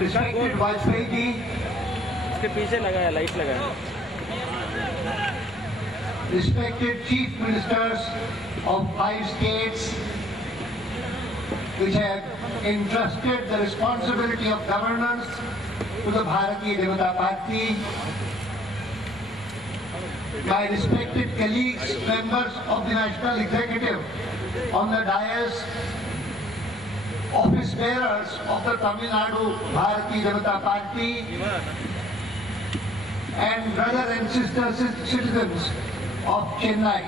Respected Vajpayee ji, इसके पीछे लगा है, लाइट लगा है. respected chief ministers of 5 states which have entrusted the responsibility of governance to the Bharatiya Janata Party, my respected colleagues, members of the National Executive on the dais, office bearers of the Tamil Nadu Bharatiya Janata Party, and brothers and sisters, citizens of Chennai.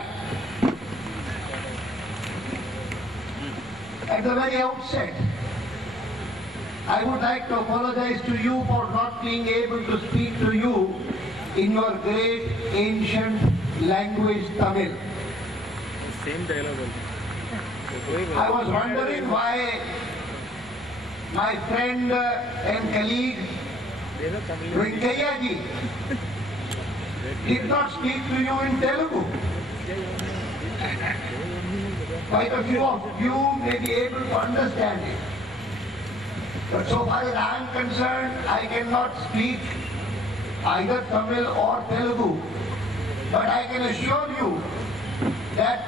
At the very outset, I would like to apologize to you for not being able to speak to you in your great ancient language Tamil. Same dialogue. I was wondering why my friend and colleague Venkaiah ji did not speak to you in Telugu. Quite a few of you may be able to understand it. But so far as I am concerned, I cannot speak either Tamil or Telugu. But I can assure you that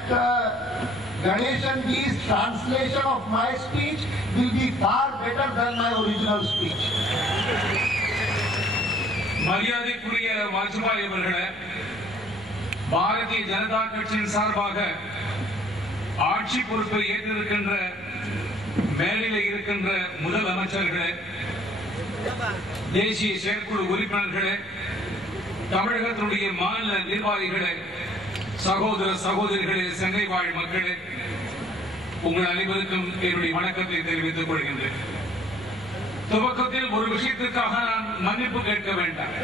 Ganeshan ji's translation of my speech will be far better than my original speech. மரியாதைக்குரிய வாஜ்பாய் அவர்களே, பாரதிய ஜனதா கட்சியின் சார்பாக ஆட்சி பொறுப்பை ஏற்றிருக்கின்ற மேலில் இருக்கின்ற முதல் அமைச்சர்களே, தேசிய செயற்குழு உறுப்பினர்களே, தமிழகத்துடைய மாநில நிர்வாகிகளே, சகோதர சகோதரிகளே, சென்னை வாழ் மக்களே, உங்கள் அனைவருக்கும் என்னுடைய வணக்கத்தை தெரிவித்துக் கொள்கின்றேன். துவக்கத்தில் ஒரு விஷயத்திற்காக நான் மன்னிப்பு கேட்க வேண்டாம்.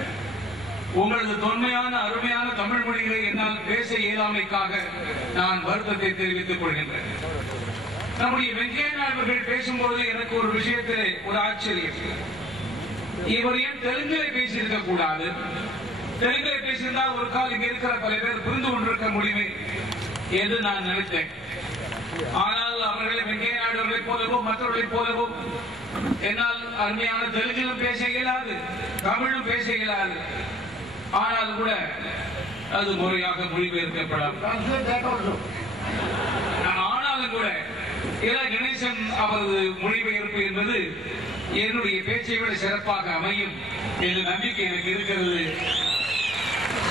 உங்களது தொன்மையான அருமையான தமிழ் மொழிகளை என்னால் பேச இயலாமைக்காக நான் வருத்தத்தை தெரிவித்துக் கொள்கின்றேன். நம்முடைய வெங்கையா அவர்கள் பேசும்போது எனக்கு ஒரு விஷயத்திலே ஒரு ஆச்சரியம். இவர் ஏன் தெலுங்கிலே பேசியிருக்க கூடாது? தெலுங்கிலே பேசியிருந்தால் ஒரு கால் இங்க இருக்கிற பல பேர் புரிந்து கொண்டிருக்க முடியுமே என்று நான் நினைத்தேன். ஆனால் அவர்களை வெங்கையா அவர்களை போலவோ மற்றவர்களை போலவோ என்னால் அருமையான தெலுங்கிலும் பேச இயலாது, தமிழும் பேச இயலாது. ஆனால் கூட அது முறையாக மொழிபெயர்க்கப்படாது. ஆனாலும் கூட கணேசன் அவரது மொழிபெயர்ப்பு என்பது என்னுடைய பேச்சை விட சிறப்பாக அமையும் என்ற நம்பிக்கை எனக்கு இருக்கிறது.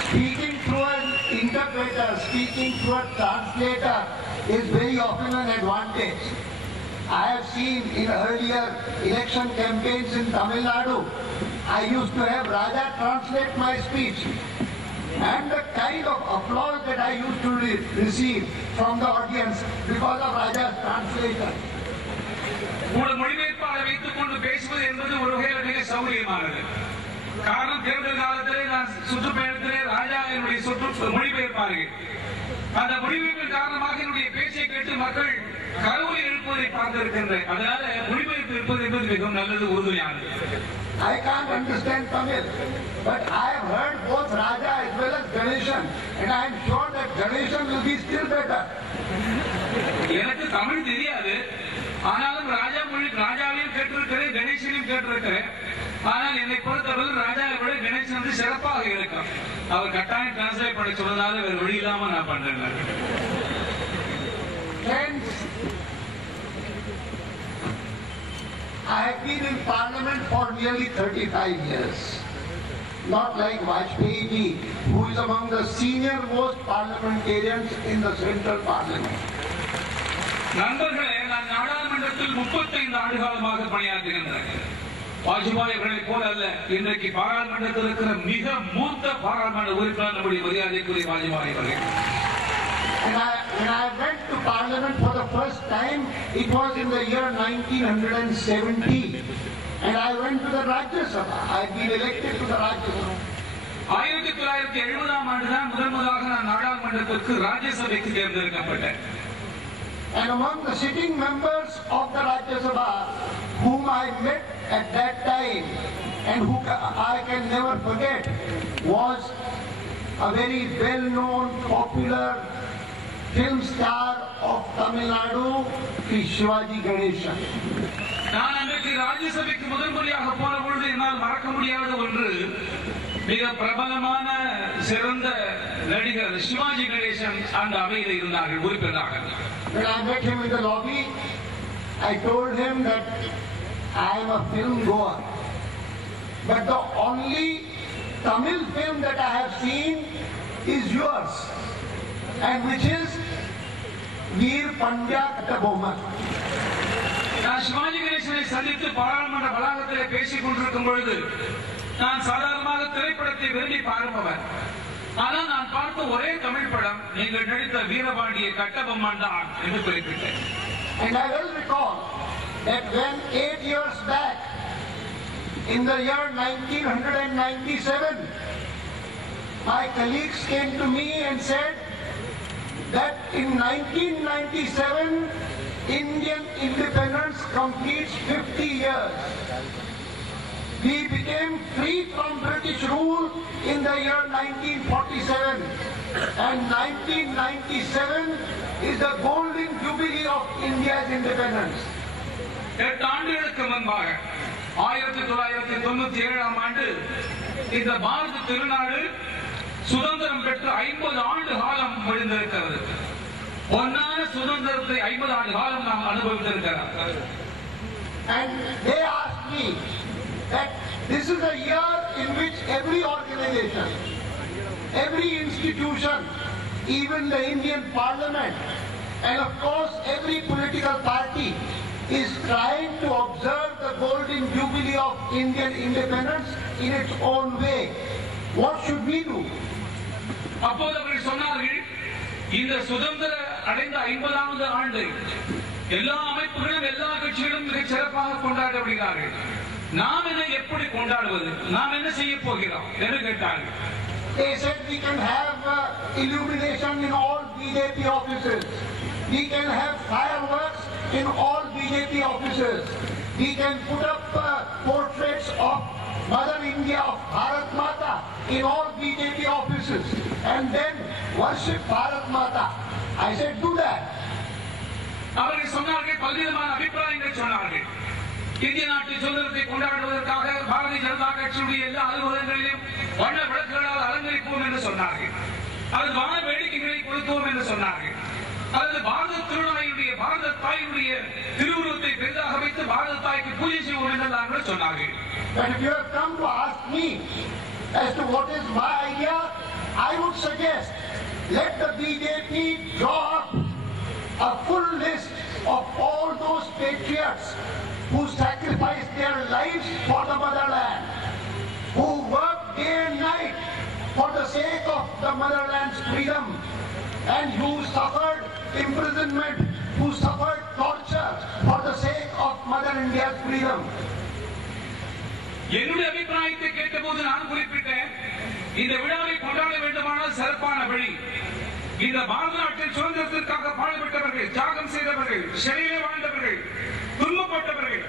Speaking through an interpreter, speaking through a translator is very often an advantage. I have seen in earlier election campaigns in Tamil Nadu, I used to have Raja translate my speech. And the kind of applause that I used to receive from the audience because of Raja's translation. உங்கள் மொழிபெயர்ப்பாளரை வைத்துக் கொண்டு பேசுவது என்பது ஒரு வகையில் மிக சௌகரியமானது. காரணம், தேர்தல் காலத்திலே நான் சுற்றுப்பயணத்திலே ராஜா என்னுடைய மொழிபெயர்ப்பார்கள். அந்த மொழிபெயர்ப்பின் காரணமாக என்னுடைய பேச்சை கேட்டு மக்கள் கருவறை எழுப்புவதை பார்த்திருக்கின்றேன். அதனால மொழிபெயர்ப்பு இருப்பது என்பது மிகவும் நல்லது, உறுதுணையானது. I can't understand Tamil, but I have heard both Raja as well as Ganeshan, and I am sure that Ganeshan will be still better. எனக்கு தமிழ் தெரியாது, ஆனாலும் ராஜாவையும் கேட்டிருக்கிறேன், கணேசனையும் கேட்டிருக்கிறேன். ஆனால் என்னை பொறுத்தவரை ராஜாவை விட கணேசன் வந்து சிறப்பாக இருக்கும். அவர் கட்டாயம் டிரான்ஸ்லேட் பண்ண சொன்னதால வேறு வழி இல்லாம நான் பண்றேன். Friends, I have been in Parliament for nearly 35 years. Not like Vajpayee ji, who is among the senior most parliamentarians in the Central Parliament. நண்பர்களே, நான் நாடாளுமன்றத்தில் 35 ஆண்டுகாலமாக பணியாற்றுகின்றேன். வாஜ்பாய் அவர்களை போல அல்ல, இன்றைக்கு பாராளுமன்றத்தில் இருக்கிற மிக மூத்த பாராளுமன்ற உறுப்பினர் நம்முடைய மரியாதைக்குரிய வாஜ்பாய் அவர்கள். And when I went to Parliament for the first time, it was in the year 1970. And I went to the Rajya Sabha. I have been elected to the Rajya Sabha. 1970ஆம் ஆண்டுதான் முதலாக நான் நாடாளுமன்றத்திற்கு ராஜ்யசபைக்கு தேர்ந்தெடுக்கப்பட்டேன். And among the sitting members of the Rajya Sabha, whom I met at that time and who I can never forget, was a very well-known, popular film star of Tamil Nadu, Shivaji Ganeshan. நான் அன்றைக்கு ராஜ்யசபைக்கு முதல் முறையாக போன பொழுது என்னால் மறக்க முடியாத ஒன்று, மிக பிரபலமான சிறந்த நடிகர் சிவாஜி கணேசன் அந்த அவையில் இருந்தார்கள், உறுப்பினராக. When I met him in the lobby, I told him that I am a film goer, but the only Tamil film that I have seen is yours, and which is Veer Pandya Kattabomman. நான் சிவாஜி கணேசனை சந்தித்து பாராளுமன்ற வளாகத்தில் பேசிக் கொண்டிருக்கும் பொழுது நான் சாதாரணமாக திரைப்படத்தை விரும்பி பார்ப்பவர். ஆனால் நான் பார்த்த ஒரே தமிழ் படம் நீங்கள் நடித்த வீரபாண்டிய கட்டபொம்மன் தான் என்று குறிப்பிட்டேன். And I will recall that when 8 years back, in the year 1997, my colleagues came to me and said that in 1997, Indian independence completes 50 years. We became free from British rule in the year 1947, and 1997 is the golden jubilee of India's independence. 8 ஆண்டுகளுக்கு முன்பாக 1997ஆம் ஆண்டு இந்த பாரத திருநாடு சுதந்திரம் பெற்று 50 ஆண்டு காலம் முடிந்திருக்கிறது. பொன்னான சுதந்திரத்தை 50 ஆண்டு காலம் நாம் அனுபவித்திருக்கிறோம். And they asked me that this is a year in which every organization, every institution, even the Indian Parliament, and of course every political party is trying to observe the golden jubilee of Indian independence in its own way. What should we do? அப்போது அவர்கள் சொன்னார்கள், இந்த சுதந்திர அடைந்த 50வது ஆண்டு எல்லா அமைப்புகளும் எல்லா கட்சிகளும் மிக சிறப்பாக கொண்டாடுகிறார்கள். நாம் என்ன எப்படி கொண்டாடுவது, நாம் என்ன செய்ய போகிறோம் என்று கேட்டார்கள். They said we can have illumination in all BJP offices. We can have fireworks in all BJP offices. We can put up portraits of Mother India, of Bharat Mata in all BJP offices, and then worship Bharat Mata. I said, do that. அவர்கள் சொன்னார்கள், பல்வேறுமான அபிப்பிராயங்கள் சொன்னார்கள். இந்திய நாட்டின் சுதந்திரத்தை கொண்டாடுவதற்காக பாரதிய ஜனதா கட்சியுடைய எல்லா அலுவலகங்களிலும் வண்ண விளக்குகளால் அலங்கரிப்போம் என்று சொன்னார்கள். அது வான வேடிக்கைகளை கொளுத்துவோம் என்று சொன்னார்கள். அல்லது பாரத திருநாயுடைய பாரத தாயுடைய திருவுருவத்தை பெரிதாக வைத்து பாரத தாய்க்கு பூஜை செய்வோம் என்றெல்லாம் சொன்னார்கள். But if you have come to ask me as to what is my idea, I would suggest let the BJP draw up a full list of all those patriots who sacrificed their lives for the motherland, who worked day and night for the sake of the motherland's freedom, and who suffered imprisonment, who suffered torture for the sake of Mother India's freedom. என்னுடைய அபிப்பிராயத்தை கேட்டபோது நான் குறிப்பிட்டேன், இந்த விழாவை கொண்டாட வேண்டுமானால் சிறப்பான வழி இந்த பாரத நாட்டின் சுதந்திரத்திற்காக பாடுபட்டவர்கள், தியாகம் செய்தவர்கள், சிறையிலே வாழ்ந்தவர்கள், துன்பப்பட்டவர்கள்,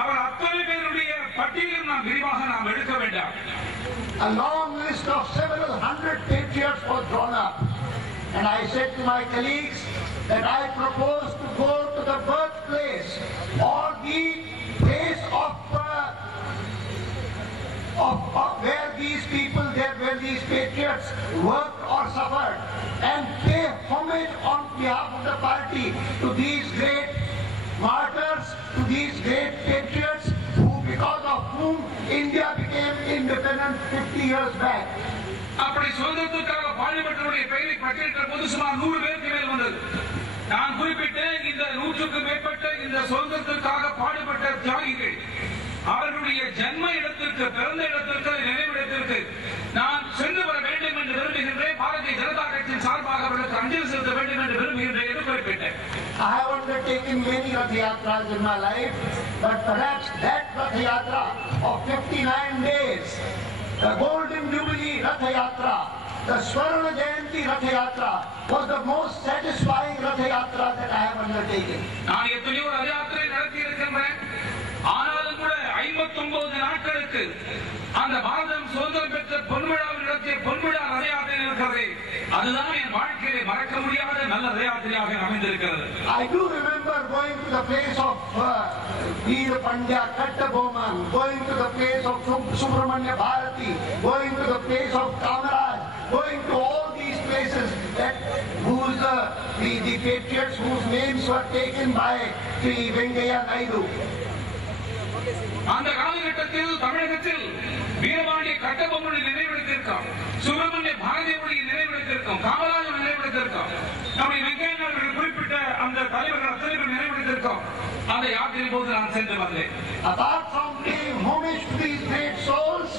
அவர் அத்தனை பேருடைய பட்டியலும் நாம் விரிவாக நாம் எடுக்க வேண்டாம். A long list of several hundred patriots was drawn up, and I said to my colleagues that I propose to go to the birthplace or the place of where these people, where these patriots worked or suffered, and pay homage on behalf of the party to these great martyrs, to these great patriots who, because of whom India became independent 50 years back. அப்படி சுதந்திரத்திற்காக பாடுபட்டவருடைய பெயரை பட்டியலிட்ட போது சுமார் 100 பேருக்கு மேல் வந்தது. நான் குறிப்பிட்டேன், இந்த 100க்கும் மேற்பட்ட இந்த சுதந்திரத்திற்காக பாடுபட்ட தியாகிகள் அவர்களுடைய ஜன்ம இடத்திற்கு, பிறந்த இடத்திற்கு, நினைவிடத்திற்கு நான் சென்று வர வேண்டும் என்று விரும்புகின்றேன். பாரதிய ஜனதா கட்சியின் சார்பாக அவர்களுக்கு அஞ்சலி செலுத்த வேண்டும் என்று விரும்புகின்றேன் என்று குறிப்பிட்டேன். I have undertaken many Rath Yatras in my life, but perhaps that Rath Yatra of 59 days, the Golden Jubilee Rath Yatra, the Swarna Jayanti Rath Yatra, was the most satisfying Rath Yatra that I have undertaken. நான் எத்தனையோ ரத யாத்திரை நடத்தி இருக்கின்றேன். ஆனாலும் கூட 59 நாட்களுக்கு அந்த பாரதம் சுதந்திரம் பெற்ற பொன்விழாவில் நடத்திய பொன்விழா ரத யாத்திரை இருக்கிறது. அதுதான் என் வாழ்க்கையிலே மறக்க முடியாத நல்ல யாத்திரையாக அமைந்திருக்கிறது. I do remember going to the place of Veer Pandya Kattaboman, going to the place of Subramanya Bharati, going to the place of Kamaraj, going to all these places that the patriots whose names were taken by Sri Venkaiah Naidu. அந்த காலகட்டத்தில் தமிழகத்தில் வீரபாண்டிய கட்டபொம்மனை நினைவெடுத்திருக்கோம், சுப்பிரமணிய பாரதியுடைய நினைவெடுத்திருக்கோம், காமராஜர் நினைவெடுத்திருக்கோம், நம்முடைய வெங்கையா அவர்கள் குறிப்பிட்ட அந்த தலைவர்கள் அத்தனை பேர் நினைவெடுத்திருக்கோம். அந்த யாத்திரை போது நான் சென்று வந்தேன். Apart from paying homage to these great souls,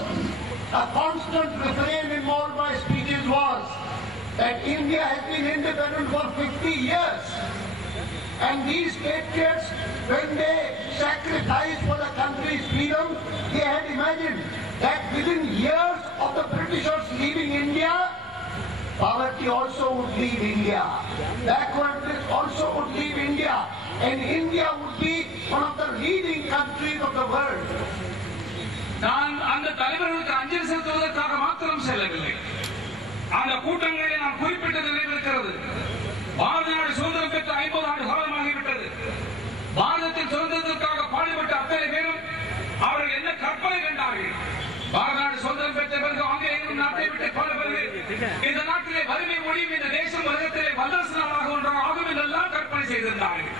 a constant refrain in all my speeches was that India has been independent for 50 years. And these patriots, when they sacrificed for the country's freedom, they had imagined that within years of the Britishers leaving India, poverty also would leave India, backwardness also would leave India, and India would be one of the leading countries of the world. நான் அந்த தலைவர்களுக்கு அஞ்சலி செலுத்துவதற்காக மாத்திரம் செல்லவில்லை. அந்த கூட்டங்களில் நான் குறிப்பிட்ட நினைவிருக்கிறது. பாரத நாடு சுதந்திரம் பெற்ற 50 ஆண்டு காலமாகிவிட்டது. பாரதத்தின் சுதந்திரத்திற்காக பாடுபட்ட அத்தனை பேரும் அவர்கள் என்ன கற்பனை கண்டார்கள். பாரத நாடு சுதந்திரம் பெற்ற பிறகு ஆங்கிலேயரும் நாட்டை விட்டு போன பிறகு இந்த நாட்டிலே வறுமை ஒழியும், இந்த தேசம் உலகத்திலே வல்லரசு நாடாக ஒன்றாக ஆகும் என்றெல்லாம் கற்பனை செய்திருந்தார்கள்.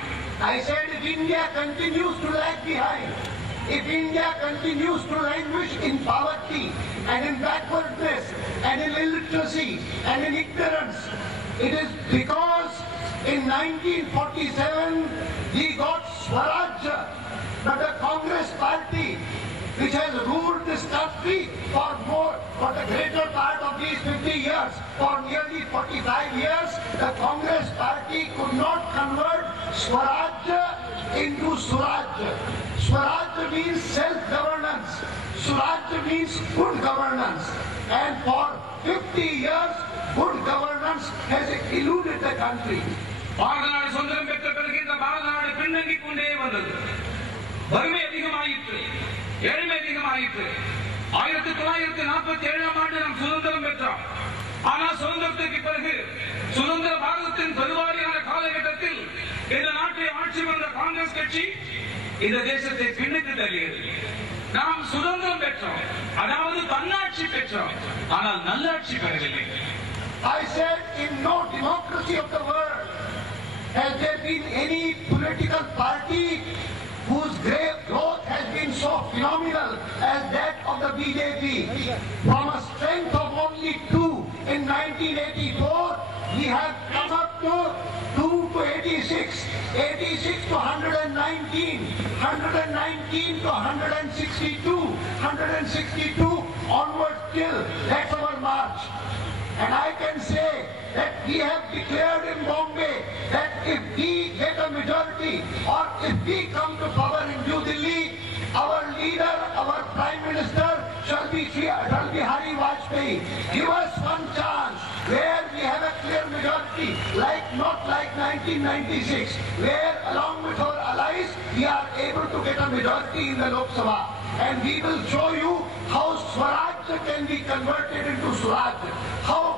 I said if India continues to lag behind, if India continues to languish in poverty and in backwardness and in illiteracy and in ignorance, it is because in 1947 we got Swaraj, but the Congress party, which has ruled this country for the greater part of these 50 years, for nearly 45 years, the Congress party could not convert Swaraj into Suraj. Swaraj means self-governance. Suraj means good governance. And for 50 years, good governance has eluded the country. பாரத நாடு சுதந்திரம் பெற்ற பிறகு இந்த பாரத நாடு பின்னங்கிக் கொண்டே வந்தது. வறுமை அதிகமாயிற்று, ஏழ்மை அதிகமாயிற்று. 1947 ஆண்டு நாம் சுதந்திரம் பெற்றோம். ஆனால் சுதந்திரத்திற்கு பிறகு சுதந்திர பாரதத்தின் பெருவாரியான காலகட்டத்தில் இந்த நாட்டை ஆட்சி வந்த காங்கிரஸ் கட்சி இந்த தேசத்தை பின்னுக்கு தள்ளியது. நாம் சுதந்திரம் பெற்றோம், அதாவது தன்னாட்சி பெற்றோம், ஆனால் நல்லாட்சி பெறவில்லை. I said in no democracy of the world has there been any political party whose growth has been so phenomenal as that of the BJP. From a strength of only 2 in 1984, we have come up to 2 to 86, 86 to 119, 119 to 162, 162 onwards till. That's our march. And I can say that we have declared in Bombay that if we get a majority or if we come to power in New Delhi, our leader, our Prime Minister shall be Hari Vajpayee. Give us one chance where we have a clear majority, not like 1996, where along with our allies we are able to get a majority in the Lok Sabha. And we will show you how Swaraj can be converted into Suraj.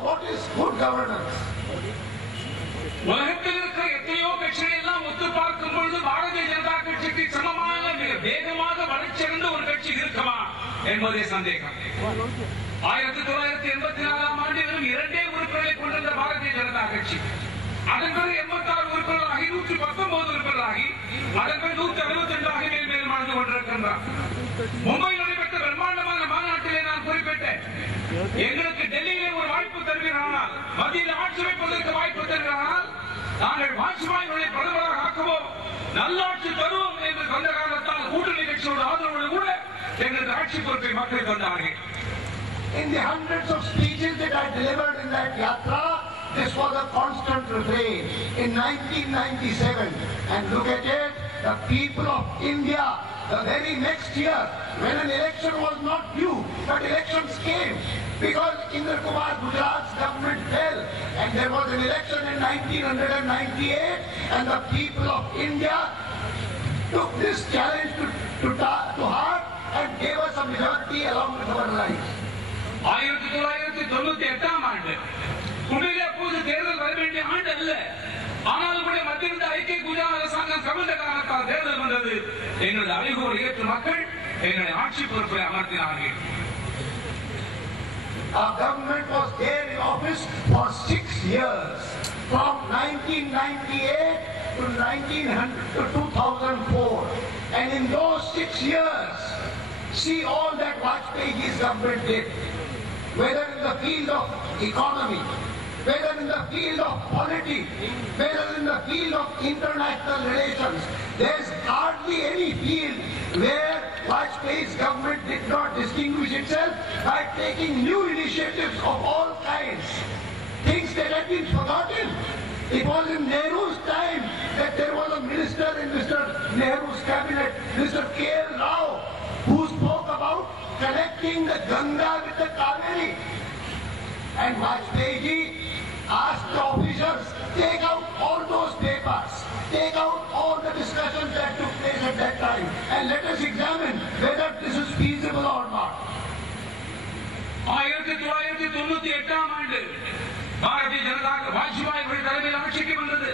What is good governance? உலகத்தில் இருக்கிற எத்தனையோ கட்சிகள் எல்லாம் ஒத்து பார்க்கும் பொழுது பாரதிய ஜனதா கட்சிக்கு சமமாக மிக வேகமாக வளர்ச்சியடைந்த ஒரு கட்சி இருக்குமா என்பதே சந்தேகம். 1984 ஆண்டு வெறும் 2 உறுப்பினர்களை கொண்டிருந்த பாரதிய ஜனதா கட்சி அதன் பிறகு 86 உறுப்பினர்களாகி 119 உறுப்பினர்களாகி அதன் பிறகு 162 மேல் வாழ்ந்து கொண்டிருக்கின்றார். மும்பையில் நடைபெற்ற பிரம்மாண்டமான மாநாட்டிலே நான் குறிப்பிட்டேன், எங்களுக்கு டெல்லியிலே ஒரு வாய்ப்பு தருகிறானால், மத்தியில் ஆட்சி அமைப்பதற்கு வாய்ப்பு தருகிறானால், நாங்கள் வாஜ்பாயை பிரதமராக ஆக்குவோம், நல்லாட்சி தருவோம் என்று சொந்த காரணத்தால் கூட்டணி கட்சியோட ஆதரவோடு கூட எங்களுக்கு ஆட்சி பொறுப்பை மக்கள் தந்தார்கள். In the hundreds of speeches that I delivered in that yatra, this was a constant refrain. In 1997, and look at it, the people of India, the very next year, when an election was not due, but elections came, because Indra Kumar Gujarat's government fell, and there was an election in 1998, and the people of India took this challenge to heart and gave us a majority along with our lives. 1998 ஆண்டு உண்மையிலே அப்போது தேர்தல் வர வேண்டிய ஆண்டு அல்ல, எங்களது அறிவுரை ஏற்று மக்கள் எங்களை ஆட்சி பொறுப்பை அமர்த்தினார்கள். Our government was there in office for 6 years, from 1998 to 2004. And in those 6 years, see all that Vajpayee's government did, whether in the field of economy, whether in the field of politics, whether in the field of international relations. There's hardly any field where Vajpayee's government did not distinguish itself by taking new initiatives of all kinds. Things that had been forgotten. It was in Nehru's time that there was a minister in Mr. Nehru's cabinet, Mr. K.L. Rao, who spoke about connecting the Ganga with the Kaveri. And Vajpayee asked the officers, take out all those papers, take out all the discussions that took place at that time, and let us examine whether this is feasible or not. 1998ஆம் ஆண்டு பாரதிய ஜனதா வாஜ்பாய் அவர்கள் தலைமையில் ஆட்சிக்கு வந்தது.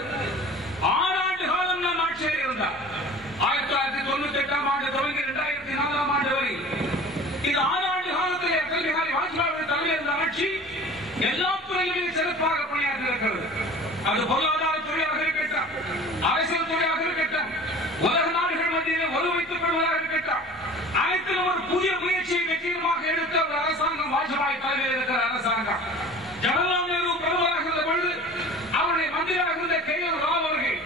6 ஆண்டு காலம் நாம் ஆட்சியில் இருந்தார். 1998ஆம் ஆண்டு தொடங்கி 2004ஆம் ஆண்டு வரை இது 6 ஆண்டு காலத்திலே அடல் பிஹாரி வாஜ்பாய் அவர்கள் தலைமையில் இருந்த ஆட்சி எல்லா துறையிலுமே சிறப்பாக பணியாற்றி இருக்கிறது. அது பொருளாதார துறையாக இருக்கட்டும், அரசியல் துறையாக இருக்கட்டும், உலக நாடுகள் மத்தியிலே வலுவைத்துக் கொள்வதாக இருக்கட்டும், அனைத்திலும் ஒரு புதிய முயற்சியை வெற்றிகரமாக எடுத்த ஒரு அரசாங்கம் வாஜ்பாய் தலைமையில் இருக்கிற அரசாங்கம். ஜவஹர்லால் நேரு பிரதமராக இருந்த பொழுது அவருடைய மந்திரியாக இருந்த K.L. ராவ் அவர்கள்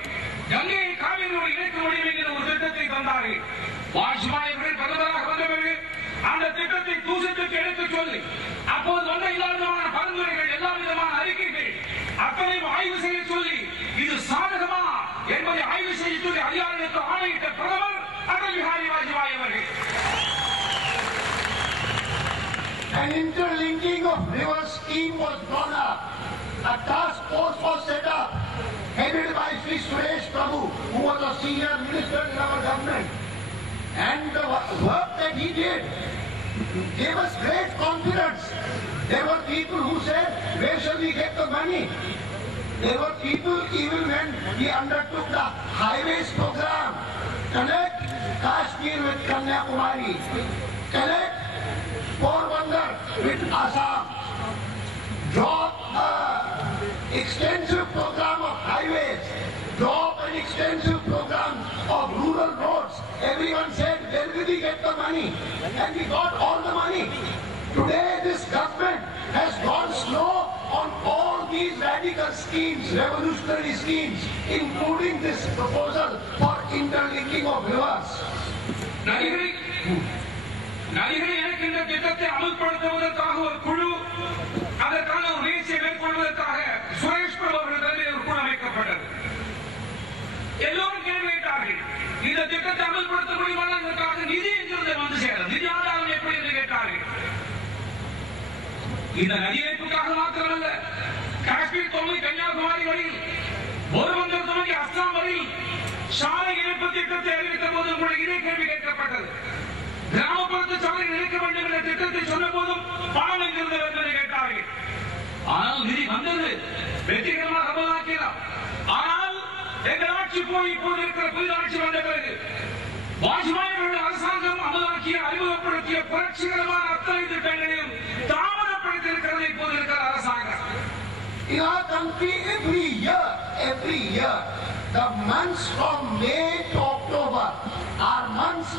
கங்கையை காவிரியோடு இணைக்க முடியும் என்கிற ஒரு திட்டத்தை தந்தார்கள். வாஜ்பாய் அவர்கள் பிரதமராக வந்த பிறகு அந்த திட்டத்தை தூசத்துக்கு எடுத்துச் சொல்லி அப்போது வந்த எல்லா விதமான பரிந்துரைகள், எல்லா விதமான அறிக்கைகள் அத்தனையும் ஆய்வு செய்ய சொல்லி இது சாதகமா என்பதை ஆய்வு செய்ய சொல்லி அதிகாரிகளுக்கு ஆணையிட்ட பிரதமர் அடல் பிஹாரி வாஜ்பாய் அவர்கள். An interlinking of river scheme was drawn up. A task force was set up, headed by Sri Suresh Prabhu, who was a senior minister in our government. And the work that he did gave us great confidence. There were people who said, where shall we get the money? There were people, even when we undertook the highways program, connect Kashmir with Kanyakumari, connect Porbandar with Assam, drop an extensive program of highways, drop an extensive program of rural roads. Everyone said, where will we get the money? And we got all the money. Today this government has gone slow on all these radical schemes, revolutionary schemes, including this proposal for interlinking of rivers. நதிகளை இணைக்கின்ற திட்டத்தை அமல்படுத்துவதற்காக ஒரு குழு, அதற்கான ஒரு முயற்சியை மேற்கொள்வதற்காக சுரேஷ் பிரபு அவர்கள் தலைமையில் ஒரு குழு அமைக்கப்பட்டது. எல்லோரும் கேள்வி கேட்டார்கள், இந்த திட்டத்தை அமல்படுத்த முடியுமான இதற்காக நிதி எங்கிருந்து வந்து சேரும், நிதி ஆதாரம் எப்படி என்று கேட்டார்கள். இந்த நதி இணைப்புக்காக மாத்திரமல்ல, காஷ்மீர் தொடங்கி கன்னியாகுமரி வரையில், போர்பந்தர் தொடங்கி அஸ்ஸாம் வரையில் சாலை இணைப்பு திட்டத்தை அறிவித்த போது உங்களுக்கு இதே கேள்வி கேட்கப்பட்டது. கிராமப்புறத்து சாலை இணைக்க வேண்டும் என்ற திட்டத்தை சொன்ன போதும் பணம் எங்கிருந்து என்பதை கேட்டார்கள். ஆனால் நிதி வந்தது, வெற்றிகரமாக அமலாக்கலாம். ஆனால் எங்கள் ஆட்சி போய் இப்போது இருக்கிற புதிய ஆட்சி வந்த பிறகு வாஜ்பாய் அவர்கள் அரசாங்கம் அமலாக்கிய அறிமுகப்படுத்திய புரட்சிகரமான அத்தனை திட்டங்களையும் தாமதப்படுத்தியிருக்கிறது இப்போது இருக்கிற அரசாங்கம். In our country, every year, the months from May to October are months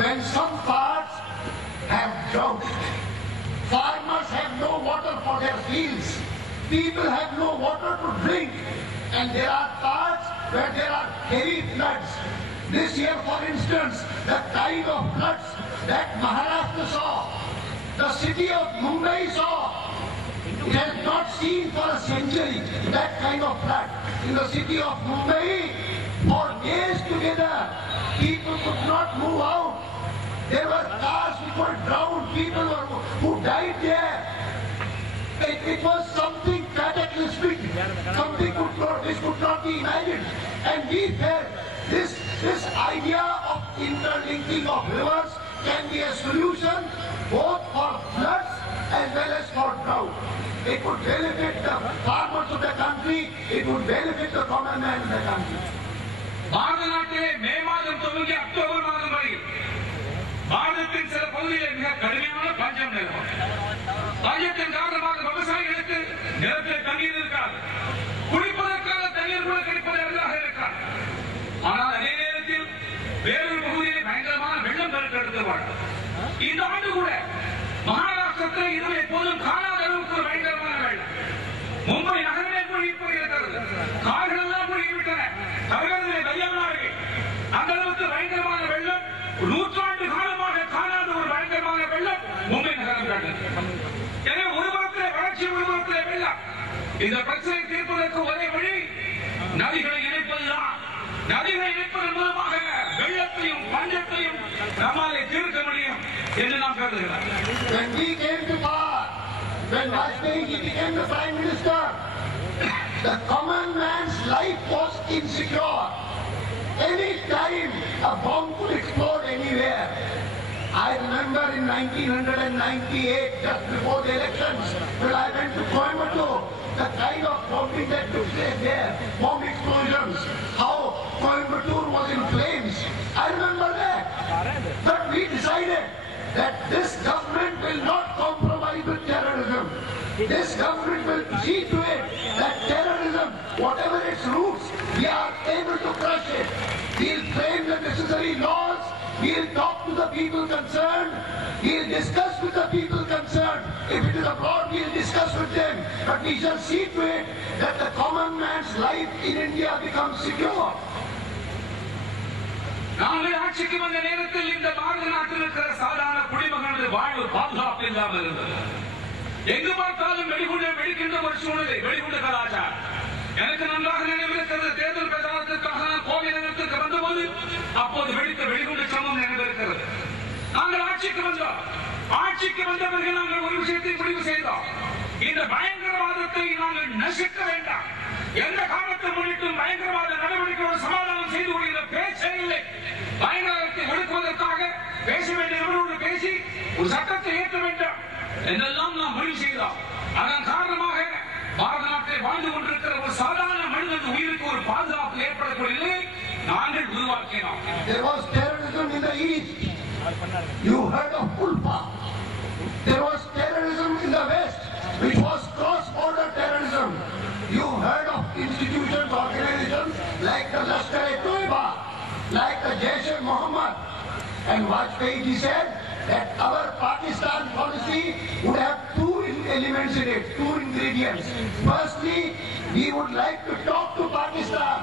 when some parts have drought. Farmers have no water for their fields. People have no water to drink. And there are parts where there are heavy floods. This year, for instance, the kind of floods that Maharashtra saw, the city of Mumbai saw, it has not seen for a century that kind of flood. In the city of Mumbai, for days together, people could not move out. There were cars which were drowned, people who died there. It was something cataclysmic, something which could not be imagined. And we felt this idea of interlinking of rivers can be a solution both for floods as well as for drought. It would benefit the farmers of the country, it would benefit the common man of the country. பாரத நாட்டிலே மே மாதம் துவங்கி அக்டோபர் மாதம் வரையில் பாரதத்தின் சில பகுதிகளில் மிக கடுமையான பஞ்சம் நிலவும். பஞ்சத்தின் காரணமாக விவசாயிகளுக்கு நிலத்தில் தண்ணீர் இருக்காது, குடிப்பதற்கான தண்ணீர் கூட கிடைப்பதாக இருக்காது. ஆனால் அதே நேரத்தில் வேறொரு பகுதியில் பயங்கரமான வெள்ளம் பெருக்கெடுத்து வாழ்க்கை. இந்த ஆண்டு கூட மகாராஷ்டிரத்தில் இதுவரை எப்போதும் காணாத அளவுக்கு ஒரு பயங்கரமான வெள்ளம். மும்பை நகரமே மூழ்கி போயிருக்கிறது, கார்கள் எல்லாம் மூழ்கிவிட்டன, தலைவர்களை கையாளார்கள். அந்த அளவுக்கு பயங்கரமான வெள்ளம், 100 ஆண்டு காலமாக காணாத ஒரு பயங்கரமான வெள்ளம் மும்பை நகரம் கண்டது. எனவே ஒரு புறத்திலே வறட்சி, ஒரு புறத்திலே வெள்ளம். இந்த பிரச்சனை தீர்ப்பதற்கு ஒரே வழி நதிகளை இணைப்பதுதான். நதிகளை இணைப்பதன் மூலமாக வெள்ளத்தையும் பஞ்சத்தையும் நம்மாலே தீர்க்க முடியும் என்று நாம் கருதுகிறோம். When we came to power, when Vajpayee became the Prime Minister, the common man's life was insecure. Any time a bomb could explode anywhere. I remember in 1998, just before the elections, when I went to Coimbatore, the kind of bombing that took place there, bomb explosions, how Coimbatore was in flames. I remember that. But we decided that this government will not compromise with terrorism. This government will see to it that terrorism, whatever its roots, we are able to crush it. We'll frame the necessary laws. We'll talk to the people concerned. We'll discuss with the people concerned. If it is abroad, we'll discuss with them. But we shall see to it that the common man's life in India becomes secure. நாங்கள் ஆட்சிக்கு வந்த நேரத்தில் இந்த பாரத நாட்டில் இருக்கிற சாதாரண குடிமகனது வாழ்வு பாதுகாப்பு இல்லாமல் இருந்தது. எங்கு பார்த்தாலும் வெடிக்கின்ற ஒரு சூழ்நிலை, வெடிகுண்டு கலாச்சாரம். எனக்கு நன்றாக நினைவிருக்கிறது, தேர்தல் பிரச்சாரத்திற்காக நான் கோவை நகரத்திற்கு வந்தபோது அப்போது வெடித்த வெடிகுண்டு சம்பவம் நினைவிருக்கிறது. நாங்கள் ஆட்சிக்கு வந்தோம். ஆட்சிக்கு வந்த பிறகு நாங்கள் ஒரு விஷயத்தை முடிவு செய்தோம். இந்த பயங்கரவாதத்தை நாங்கள் நசுக்க வேண்டாம். எந்த காரணத்தை முன்னிட்டும் பயங்கரவாத நடவடிக்கையோடு சமாதானம் செய்து கொள்கிற பேச்சே இல்லை. பயங்கரவாதத்தை ஒடுக்குவதற்காக பேச வேண்டியவர்களோடு பேசி ஒரு சட்டத்தை ஏற்ற வேண்டும் என்றெல்லாம் நாம் முடிவு செய்தோம். அதன் காரணமாக பாரத நாட்டில் வாழ்ந்து கொண்டிருக்கிற ஒரு சாதாரண மனிதன் உயிருக்கு ஒரு பாதுகாப்பு ஏற்படக்கூடிய நாங்கள் உருவாக்கினோம். There was terrorism in the east. You heard of Ulfa. There was terrorism in the west, which was cross-border terrorism. You heard of institutions, organizations like the Lashkar-e-Toiba, like the Jaish-e-Mohammed. And Vajpayee said that our Pakistan policy would have two elements in it, two ingredients. Firstly, we would like to talk to Pakistan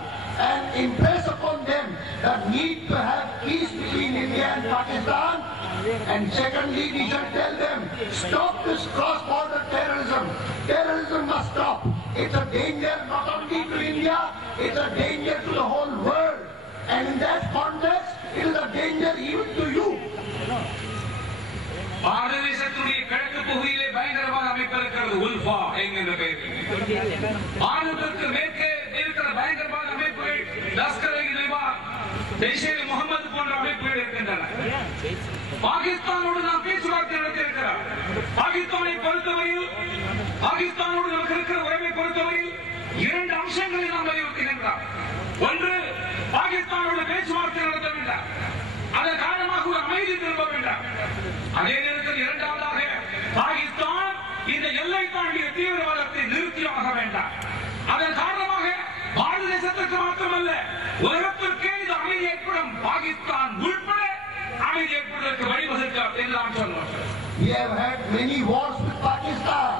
and impress upon them the need to have peace between India and Pakistan. And secondly, we shall tell them, stop this cross-border terrorism. Terrorism must stop. It's a danger not only to India, it's a danger to the whole world. And in that context, it is a danger even to you. பாரத தேசத்துடைய கிழக்கு பகுதியிலே பயங்கரவாத அமைப்பு இருக்கிறது, உல்ஃபா என்கின்ற பெயரில். பாரதத்திற்கு மேற்கே இருக்கிற பயங்கரவாத அமைப்புகள் லஷ்கர்-இ-தொய்பா, ஜெய்ஷ்-இ-முகமது போன்ற அமைப்புகள் இருக்கின்றன. பாகிஸ்தானோடு நாம் பேச்சுவார்த்தை நடத்தியிருக்கிறார். பாகிஸ்தானை பொறுத்தவரையில், பாகிஸ்தானோடு நமக்கு இருக்கிற உறவை பொறுத்தவரையில் 2 அம்சங்களை நாம் வலியுறுத்துகின்றோம். ஒன்று, பாகிஸ்தானோடு பேச்சுவார்த்தை நடத்த வேண்டாம், அதன் காரணமாக ஒரு அமைதி திரும்ப வேண்டாம். அதே நேரத்தில் இரண்டாவதாக, பாகிஸ்தான் இந்த எல்லை தாண்டிய தீவிரவாதத்தை நிறுத்தியாக வேண்டாம். அதன் காரணமாக பாரத தேசத்திற்கு மாத்திரமல்ல, உலகத்திற்கே இது அமைதி ஏற்படும். பாகிஸ்தான் உள்பட அமைதி ஏற்படுவதற்கு வழிவகுக்க என்று நாம் சொல்வோம். We have had many wars with Pakistan,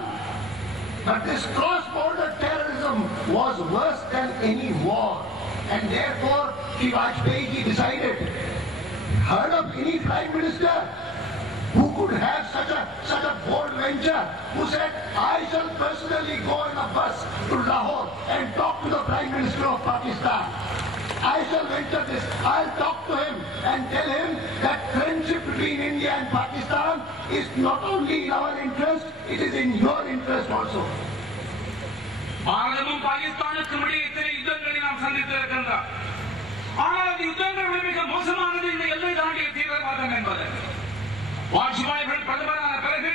but this cross-border terrorism was worse than any war. And therefore, Vajpayee decided, heard of any Prime Minister who could have such a bold venture, who said, I shall personally go in a bus to Lahore and talk to the Prime Minister of Pakistan. I shall venture this. I'll talk to him and tell him that friendship between India and Pakistan is not only in our interest, it is in your interest also. பாரதமும் பாகிஸ்தானுக்கும் இடையே இத்தனை யுத்தங்களை நாம் சந்தித்திருக்கின்றோம். ஆனால் அந்த யுத்தங்கள் மிக மோசமானது இந்த எல்லை தாண்டிய தீவிரவாதம் என்பது. வாஜ்பாய் பிரதமரான பிறகு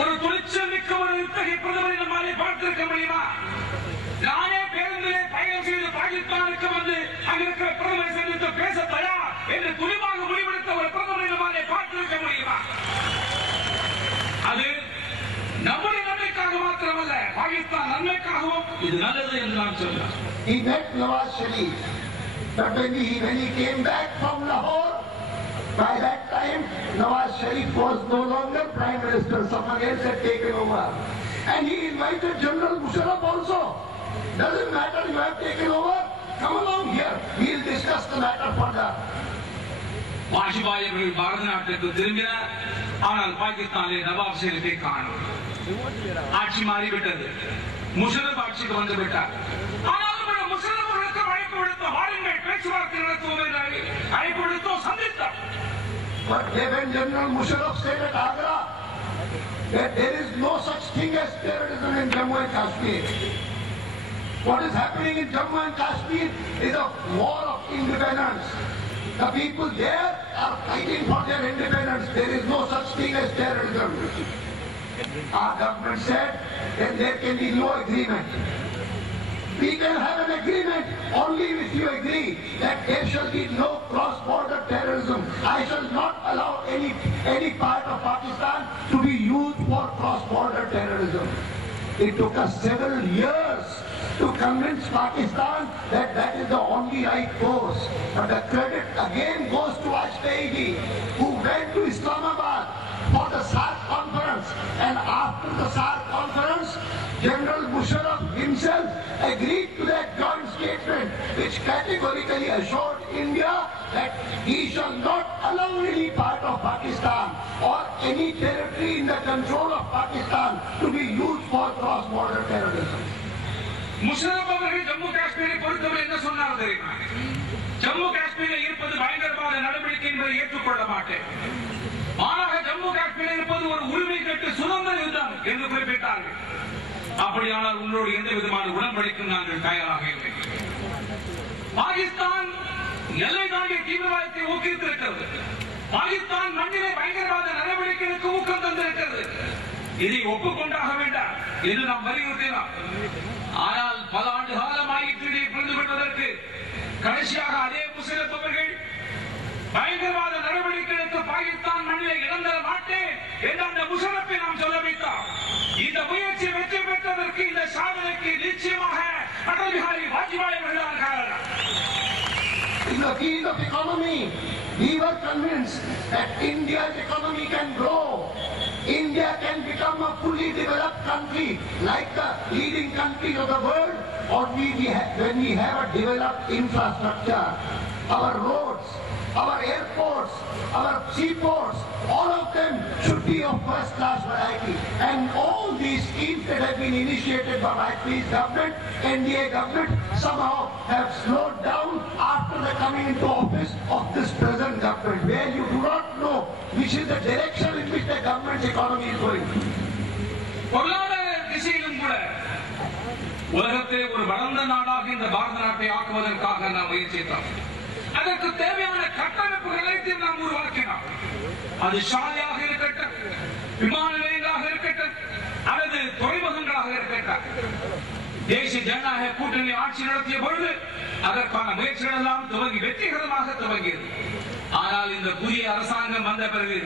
ஒரு துணிச்சல் மிக்க ஒரு இத்தகைய பிரதமரை நம்மாலே பார்த்திருக்க முடியுமா? நானே பேருந்திலே பயணம் செய்து பாகிஸ்தானுக்கு வந்து இருக்கிற பிரதமரை சந்தித்து பேச தயார் என்று துணிவாக முடிவெடுத்த ஒரு பிரதமரை நம்மாலே பார்த்திருக்க முடியுமா? அது நம்முடைய நன்மைக்காக மாத்திரமல்ல, பாகிஸ்தான் நன்மைக்காகவும் இது நல்லது என்று நான் சொல்றேன். He met Nawaz Sharif, but when he came back from Lahore, by that time Nawaz Sharif was no longer Prime Minister. Someone else had taken over, and he invited General Musharraf also. Doesn't matter, you have taken over. Come along here. We'll discuss the matter further. Vajpayee அவர்கள் பாரத நாட்டுக்கு திரும்பினார். ஆனால் பாகிஸ்தானிலே நவாப் ஷெரீஃபை காணோம். ஆட்சி மாறிவிட்டது. முஷரப் ஆட்சிக்கு வந்து விட்டார். ஆனால் முஷரப் அவர்களுக்கு அழைப்பு விடுத்த வாருங்கள் பேச்சுவார்த்தை நடத்துவோம் என்று அழைப்பு விடுத்தோம், சந்தித்தார். But when General Musharraf said at Agra that there is no such thing as terrorism in Jammu and Kashmir. What is happening in Jammu and Kashmir is a war of independence. The people there are fighting for their independence. There is no such thing as terrorism. Our government said that there can be no agreement. We can have an agreement only if you agree that there shall be no cross-border terrorism. I shall not allow any part of Pakistan to be used for cross-border terrorism. It took us several years to convince Pakistan that that is the only right course. But the credit again goes to Ashtaigi, who went to Islamabad for the SARC conference, and after the SARC conference, General Musharraf himself agreed to that joint statement, which categorically assured India that he shall not allow any part of Pakistan or any territory in the control of Pakistan to be used for cross-border terrorism. Musharraf அவர்கள் ஜம்மு காஷ்மீரை பொறுத்தவரை என்ன சொன்னார் தெரியுமா? ஜம்மு காஷ்மீரில் இருப்பது பயங்கரவாத நடவடிக்கை என்பதை ஏற்றுக்கொள்ள மாட்டேன். மாறாக ஜம்மு காஷ்மீரில் இருப்பது ஒரு உரிமை கேட்டு சுதந்திர யுத்தம் என்று குறிப்பிட்டார்கள். அப்படியானால் உங்களோடு எந்த விதமான உடன்படிக்கும் நாங்கள் தயாராக இல்லை. பாகிஸ்தான் எல்லை தாண்டிய தீவிரவாதத்தை ஊக்குவித்திருக்கிறது. பாகிஸ்தான் மண்ணிலே பயங்கரவாத நடவடிக்கைகளுக்கு ஊக்கம் தந்திருக்கிறது. இதை ஒப்புக்கொண்டாக வேண்டாம் என்று நாம் வலியுறுத்தினோம். ஆனால் பல ஆண்டு காலம் ஆயிற்று புரிந்து கொள்வதற்கு. கடைசியாக அதே முஷரப் அவர்கள் பயங்கரவாத நடவடிக்கைகளுக்கு பாகிஸ்தான் மண்ணிலே இடம் தர மாட்டேன் என்று அந்த முஷரப்பை நாம் சொல்ல வைத்தோம். இந்த முயற்சி வெற்றி பெற்றதற்கு, இந்த சாதனைக்கு நிச்சயமாக அடல் பிஹாரி வாஜ்பாய் அவர்கள் காரணம். In the field of economy, we were convinced that India's economy can grow. India can become a fully developed country like the leading countries of the world, or when we have a developed infrastructure. Our roads, our airports, our seaports, all of them should be of first-class variety. And all these schemes that have been initiated by Vajpayee's government, NDA government, somehow have slowed down after the coming into office of this present government, where you do not know which is the direction in which the government's economy is going. பொருளாதார திசையிலும் கூட உலகத்தை ஒரு வளர்ந்த நாடாக இந்த பாரத நாட்டை ஆக்குவதற்காக நாம் முயற்சித்தோம். அதற்கு தேவையான கட்டமைப்புகளை நாம் உருவாக்கினோம். அது சாலையாக இருக்கட்டும், விமான நிலையங்களாக இருக்கட்டும், அல்லது துறைமுகங்களாக இருக்கட்டும். தேசிய ஜனநாயக கூட்டணி ஆட்சி நடத்திய பொழுது அதற்கான முயற்சிகள் எல்லாம் துவங்கி வெற்றிகரமாக துவங்கியது. ஆனால் இந்த புதிய அரசாங்கம் வந்த பிறகு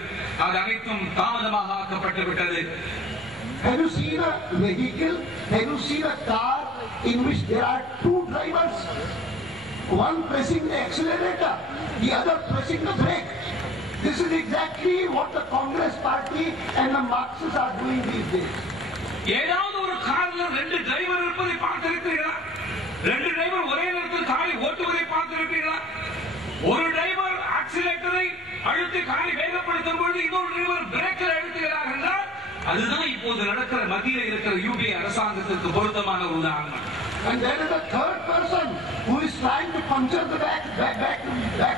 அது அனைத்தும் தாமதமாக ஆக்கப்பட்டு விட்டது. Have you seen a vehicle? Have you seen a car in which there are two drivers? One pressing the accelerator, the other pressing the brake. This is exactly what the Congress party and the Marxists are doing these days. ஏதாவது ஒரு கார்ல ரெண்டு டிரைவர் இருப்பதை பார்த்திருக்கிறீர்களா? ரெண்டு டிரைவர் ஒரே நேரத்தில் காரை ஓட்டுவதை பார்த்திருக்கிறீர்களா? ஒரு டிரைவர் ஆக்சிலேட்டரை அழுத்தி காரை வேகப்படுத்தும் பொழுது இன்னொரு டிரைவர் பிரேக்கரை அழுத்துகிறார் என்றால் அதுதான் இப்போது நடக்கிற மத்தியில் இருக்கிற யூபிஏ அரசாங்கத்திற்கு பொருத்தமான ஒரு உதாரணம். And there is a third person who is trying to puncture the back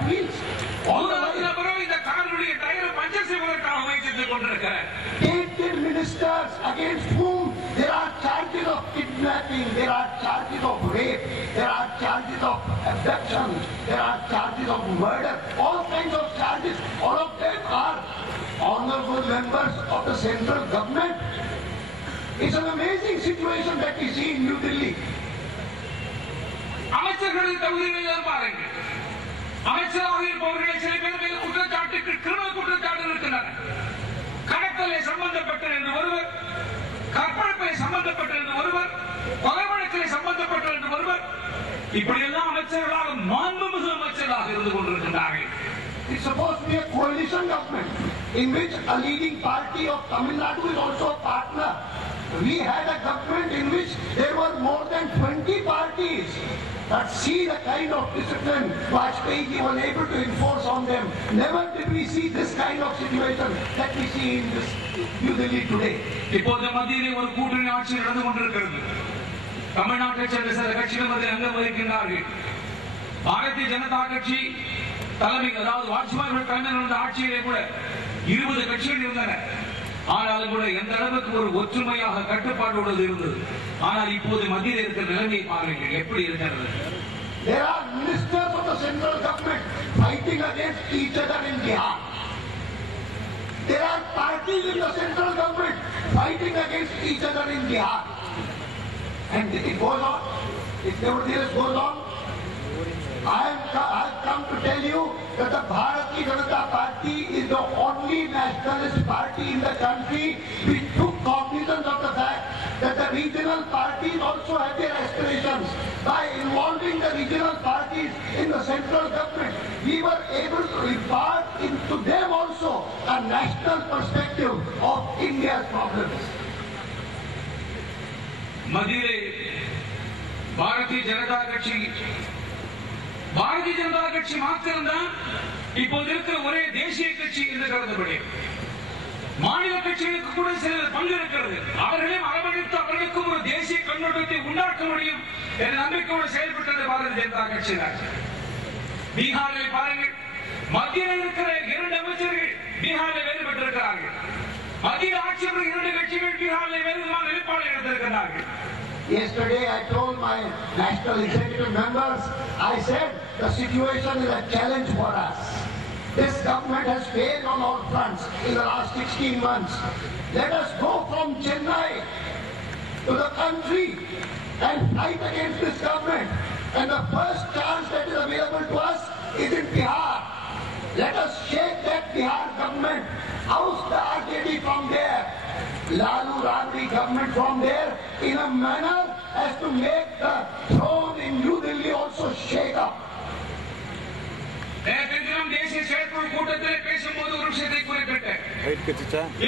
wheels. இந்த காருடைய டயரை பஞ்சர் செய்வதற்காக முயற்சித்துக் கொண்டிருக்கிறார். 18 ministers against whom there are charges of kidnapping, there are charges of rape, there are charges of abduction, there are charges of murder, all kinds of charges. All of them are honorable members of the central government. It's an amazing situation that we see in New Delhi. அமைச்சர்களின் தகுதிகளை பாருங்கள். அமைச்சராக இருப்பவர்களை சில பேர் மீது குற்றச்சாட்டுக்கு கிரிமினல் குற்றச்சாட்டு இருக்கின்றன. கடத்தலை சம்பந்தப்பட்ட என்று ஒருவர், கற்பழிப்பில் சம்பந்தப்பட்ட என்று ஒருவர், கொலை வழக்கில் சம்பந்தப்பட்ட என்று ஒருவர், இப்படியெல்லாம் அமைச்சர்களாக மாண்புமிகு அமைச்சராக இருந்து கொண்டிருக்கின்றார்கள். It's supposed to be a coalition government in which a leading party of Tamil Nadu is also a partner. We had a government in which there were more than 20 parties. But see the kind of discipline Vajpayee was able to enforce on them. Never did we see this kind of situation that we see in this New Delhi today. இப்போது மத்தியிலே ஒரு கூட்டணி ஆட்சி நடந்து கொண்டிருக்கிறது. தமிழ்நாட்டை சேர்ந்த சில கட்சிகள் அதில் அங்கம் வகிக்கின்றார்கள். பாரதிய ஜனதா கட்சி தலைமையில், அதாவது வாஜ்பாய் தலைமையில் இருந்த ஆட்சியிலே கூட 20 கட்சிகள் இருந்தன. ஆனாலும் கூட எந்த அளவுக்கு ஒரு ஒற்றுமையாக கட்டுப்பாடு இருந்தது. ஆனால் இப்போது மத்தியில் இருக்கிற நிலைமையை பாருங்கள் எப்படி இருக்கிறது. There are ministers of the central government fighting against each other in Bihar. There are parties in the central government fighting against each other in Bihar. And it goes on. It nevertheless goes on. I have come to tell you that the Bharatiya Janata Party is the only nationalist party in the country which took cognizance of the fact that the regional parties also have their aspirations. By involving the regional parties in the central government, we were able to impart into them also a national perspective of India's problems. மத்தியிலே பாரதிய ஜனதா கட்சி மாத்திரம்தான் இப்போது இருக்கிற ஒரே தேசிய கட்சி என்று கருதப்படும். மாநில கட்சிகளுக்கு கூட சில பங்கு இருக்கிறது. அவர்களையும் அரவணைத்து அவர்களுக்கும் ஒரு தேசிய கண்ணோட்டத்தை உண்டாக்க முடியும் என்ற நம்பிக்கையோடு செயல்பட்டது பாரதிய ஜனதா கட்சி தான். பீகாரில் பாருங்கள், மத்தியில் இருக்கிற 2 அமைச்சர்கள் பீகாரில் வேறுபட்டிருக்கிறார்கள். மத்தியில் ஆட்சி 2 கட்சிகள் பீகாரில் வேறு விதமான நிலைப்பாடு எடுத்திருக்கிறார்கள். Yesterday I told my national executive members, I said the situation is a challenge for us. This government has failed on all fronts in the last 16 months. Let us go from Chennai to the country and fight against this government. And the first chance that is available to us is in Bihar. Let us shake that Bihar government, oust the RJD from there, Lalu Rabri government from there, in a manner as to make the throne in New Delhi also shake up. தேசிய செயற்குழு கூட்டத்தில் பேசும்போது ஒரு விஷயத்தை குறிப்பிட்டேன்.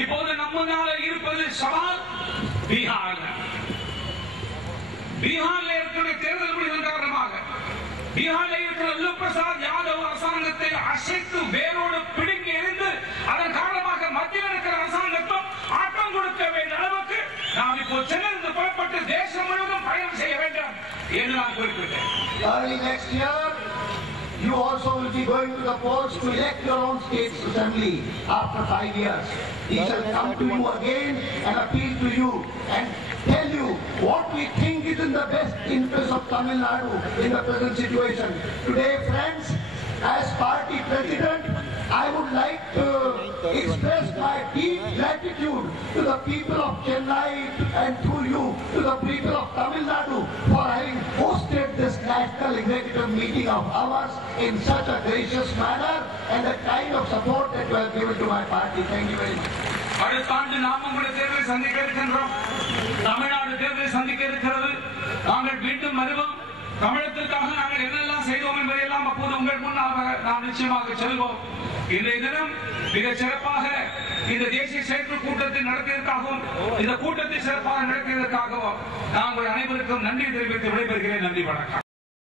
இப்போது நம்ம முன்னால் இருப்பது சவால் பீகார்ல இருக்கிற தேர்தல் முடிவின் காரணமாக பீகாரில் இருக்கிற லல்லு பிரசாத் யாதவ் அரசாங்கத்தை அசைத்து வேரோடு பிடுங்கி எறிந்து அதன் காரணமாக மத்தியில் இருக்கிற அரசாங்கத்தும் ஆட்டம் கொடுக்க வேண்டிய அளவுக்கு நாம் இப்போ சென்னையிலிருந்து புறப்பட்டு தேசம் முழுவதும் பயணம் செய்ய வேண்டும் என்று நான் குறிப்பிட்டேன். Early next year, you also will be going to the polls to elect your own state's assembly after 5 years. We shall come to you again and appeal to you and tell you what we think is in the best interest of Tamil Nadu in the present situation. Today, friends, as party president, I would like to express my deep gratitude to the people of Chennai and to you, to the people of Tamil Nadu for having hosted this national executive meeting of ours in such a gracious manner and the kind of support that you have given to my party. Thank you very much. அடுத்த ஆண்டு நாம் உங்களை தேர்தலை சந்திக்க இருக்கின்றோம். தமிழ்நாடு தேர்தலை சந்திக்க இருக்கிறது. நாங்கள் மீண்டும் வருவோம். தமிழகத்திற்காக நாங்கள் என்னெல்லாம் செய்தோம் என்பதையெல்லாம் அப்போது உங்கள் முன்னாக நாம் நிச்சயமாக செல்வோம். இன்றைய தினம் மிக சிறப்பாக இந்த தேசிய செயற்குழு கூட்டத்தை நடத்தியதற்காகவும் இந்த கூட்டத்தை சிறப்பாக நடத்தியதற்காகவும் நாங்கள் அனைவருக்கும் நன்றி தெரிவித்து விடைபெறுகிறேன். நன்றி, வணக்கம்.